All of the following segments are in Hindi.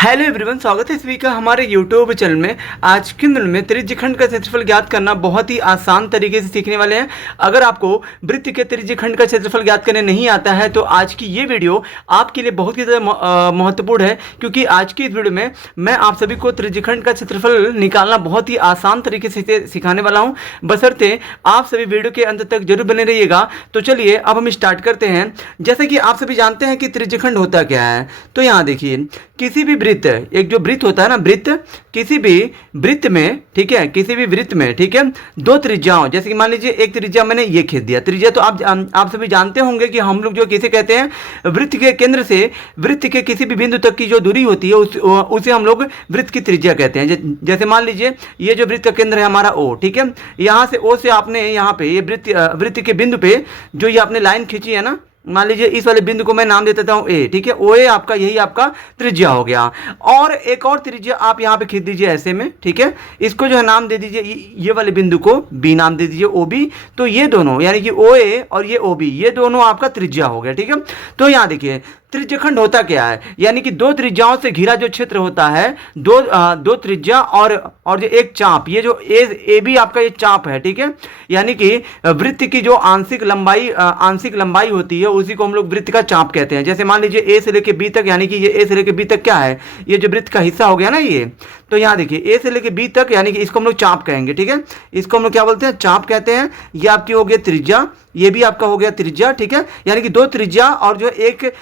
हेलो एवरीवन, स्वागत है इस वीक का हमारे यूट्यूब चैनल में। आज के दिन में त्रिज्यखंड का क्षेत्रफल ज्ञात करना बहुत ही आसान तरीके से सीखने वाले हैं। अगर आपको वृत्त के त्रिज्यखंड का क्षेत्रफल ज्ञात करने नहीं आता है तो आज की ये वीडियो आपके लिए बहुत ही ज़्यादा महत्वपूर्ण है, क्योंकि आज की इस वीडियो में मैं आप सभी को त्रिज्यखंड का क्षेत्रफल निकालना बहुत ही आसान तरीके से सिखाने वाला हूँ। बशर्ते आप सभी वीडियो के अंत तक जरूर बने रहिएगा। तो चलिए अब हम स्टार्ट करते हैं। जैसे कि आप सभी जानते हैं कि त्रिज्यखंड होता क्या है, तो यहाँ देखिए, किसी भी वृत्त, एक जो वृत्त होता है ना, वृत्त, किसी भी वृत्त में, ठीक है, किसी भी वृत्त में, ठीक है, दो त्रिज्याओं, जैसे कि मान लीजिए एक त्रिज्या मैंने ये खींच दिया। त्रिज्या तो आप सभी जानते होंगे कि हम लोग जो किसे कहते हैं, वृत्त के केंद्र से वृत्त के किसी भी बिंदु तक की जो दूरी होती है उसे हम लोग वृत्त की त्रिज्या कहते हैं। जैसे मान लीजिए ये जो वृत्त का केंद्र है हमारा ओ, ठीक है, यहाँ से ओ से आपने यहाँ पे ये वृत्त के बिंदु पे जो ये आपने लाइन खींची है ना, मान लीजिए इस वाले बिंदु को मैं नाम दे देता हूं ए, ठीक है, ओ ए आपका, यही आपका त्रिज्या हो गया। और एक और त्रिज्या आप यहां पे खींच दीजिए ऐसे में, ठीक है, इसको जो है नाम दे दीजिए, ये वाले बिंदु को बी नाम दे दीजिए, ओ बी। तो ये दोनों यानी कि ओ ए और ये ओ बी, ये दोनों आपका त्रिज्या हो गया, ठीक है। तो यहां देखिए त्रिज्यखंड होता क्या है, यानी कि दो त्रिज्याओं से घिरा जो क्षेत्र होता है, दो त्रिज्या और जो एक चाप, ये जो ए बी आपका ये चाप है, ठीक है, यानी कि वृत्त की जो आंशिक लंबाई होती है उसी को हम लोग वृत्त का चाप कहते हैं। जैसे मान लीजिए ए से लेके बी तक, यानी कि ये ए से लेके बी तक क्या है, ये जो वृत्त का हिस्सा हो गया ना ये, तो यहाँ देखिए ए से लेके बी तक, यानी कि इसको हम लोग चाप कहेंगे, ठीक है, इसको हम लोग क्या बोलते हैं, चाप कहते हैं। ये आपकी हो गई त्रिज्या, ये भी आपका हो गया त्रिज्या, ठीक है, यानी कि दो त्रिज्या और जो एक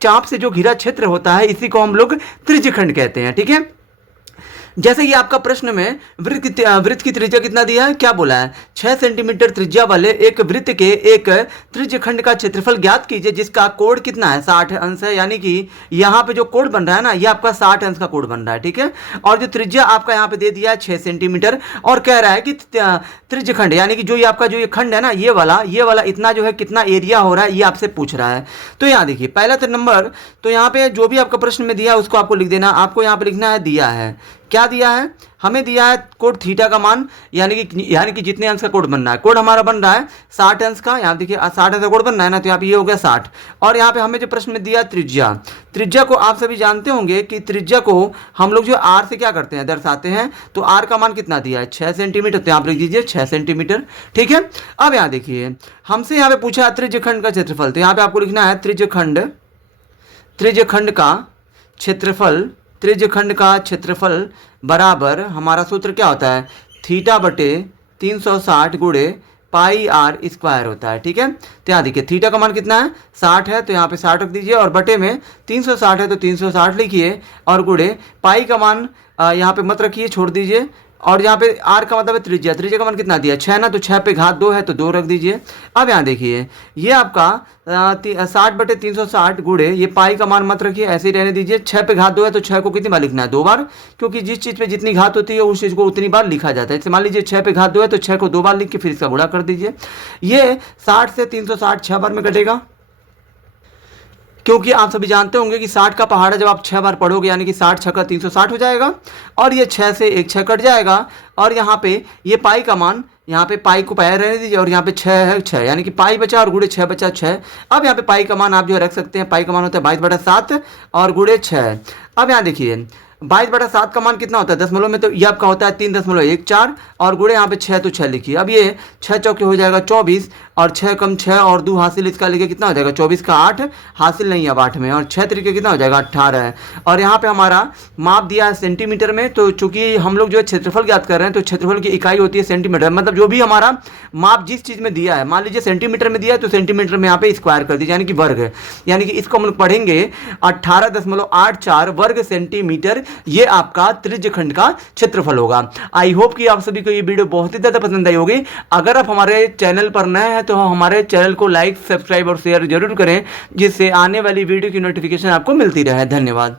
चाप से जो घिरा क्षेत्र होता है इसी को हम लोग त्रिज्यखंड कहते हैं, ठीक है। जैसे कि आपका प्रश्न में वृत्त की त्रिज्या कितना दिया है, क्या बोला है, 6 सेंटीमीटर त्रिज्या वाले एक वृत्त के एक त्रिज्यखंड का क्षेत्रफल ज्ञात कीजिए जिसका कोण कितना है, 60 अंश है। यानी कि यहाँ पे जो कोण बन रहा है ना, ये आपका 60 अंश का कोण बन रहा है, ठीक है। और जो त्रिज्या आपका यहाँ पे दे दिया है 6 सेंटीमीटर, और कह रहा है कि त्रिज्यखंड, यानी कि जो ये आपका जो ये खंड है ना, ये वाला इतना जो है कितना एरिया हो रहा है, ये आपसे पूछ रहा है। तो यहाँ देखिए पहला नंबर, तो यहाँ पे जो भी आपका प्रश्न में दिया है उसको आपको लिख देना। आपको यहाँ पे लिखना है, दिया है, क्या दिया है, हमें दिया है कोण थीटा का मान, यानी कि जितने अंश का कोण बन रहा है, कोण हमारा बन रहा है 60 अंश का। यहाँ देखिए 60 अंश का कोण बन रहा है ना, तो यहाँ पे ये हो गया 60। और यहाँ पे हमें जो प्रश्न में दिया त्रिज्या को आप सभी जानते होंगे कि त्रिज्या को हम लोग जो आर से क्या करते हैं, दर्शाते हैं। तो आर का मान कितना दिया है, 6 सेंटीमीटर, तो यहाँ पे लिख दीजिए 6 सेंटीमीटर, ठीक है। अब यहाँ देखिए हमसे यहाँ पे पूछा है त्रिज्यखंड का क्षेत्रफल, तो यहाँ पे आपको लिखना है त्रिज्यखंड का क्षेत्रफल बराबर, हमारा सूत्र क्या होता है, थीटा बटे 360 गुणे पाई आर स्क्वायर होता है, ठीक है। तो यहाँ देखिए थीटा का मान कितना है, 60 है, तो यहाँ पे 60 रख दीजिए, और बटे में 360 है तो 360 लिखिए, और गुणे पाई का मान यहाँ पे मत रखिए, छोड़ दीजिए। और यहाँ पे आर का मतलब है त्रिज्या का मान कितना दिया, 6 ना, तो 6 पे घात 2 है तो 2 रख दीजिए। अब यहाँ देखिए ये आपका 60 बटे 360 गुणे, ये पाई का मान मत रखिए, ऐसे ही रहने दीजिए। 6 पे घात 2 है तो 6 को कितनी बार लिखना है, 2 बार, क्योंकि जिस चीज़ पे जितनी घात होती है उस चीज़ को उतनी बार लिखा जाता है। जैसे मान लीजिए 6 पे घात 2 है तो 6 को 2 बार लिख के फिर इसका गुणा कर दीजिए। ये 60 से 360 6 बार में कटेगा, क्योंकि आप सभी जानते होंगे कि 60 का पहाड़ा जब आप 6 बार पढ़ोगे, यानी कि 60 6 का 360 हो जाएगा, और ये 6 से एक 6 कट जाएगा। और यहाँ पे ये पाई का मान, यहाँ पे पाई को पाया रहने दीजिए, और यहाँ पे 6 है, 6 यानी कि पाई बचा और गुणे 6 बचा 6। अब यहाँ पे पाई का मान आप जो रख सकते हैं, पाई का मान होता है 22/7 और गुणे 6। अब यहाँ देखिए 22/7 का मान कितना होता है दशमलव में, तो ये आपका होता है 3.14, और गुणे यहाँ पे 6 तो 6 लिखिए। अब ये 6 चौके हो जाएगा 24, और 6 कम 6 और 2 हासिल, इसका लिखिए कितना हो जाएगा, 24 का 8 हासिल नहीं है, अब 8 में, और 6 तरीके कितना हो जाएगा 18 है। और यहाँ पे हमारा माप दिया है सेंटीमीटर में, तो चूंकि हम लोग जो है क्षेत्रफल ज्ञात कर रहे हैं तो क्षेत्रफल की इकाई होती है सेंटीमीटर। मतलब जो भी हमारा माप जिस चीज़ में दिया है, मान लीजिए सेंटीमीटर में दिया है तो सेंटीमीटर में यहाँ पे स्क्वायर कर दीजिए, यानी कि वर्ग, यानी कि इसको हम लोग पढ़ेंगे 18.84 वर्ग सेंटीमीटर, ये आपका त्रिज्यखंड का क्षेत्रफल होगा। आई होप कि आप सभी को ये वीडियो बहुत ही ज़्यादा पसंद आई होगी। अगर आप हमारे चैनल पर नए हैं तो हमारे चैनल को लाइक, सब्सक्राइब और शेयर जरूर करें, जिससे आने वाली वीडियो की नोटिफिकेशन आपको मिलती रहे। धन्यवाद।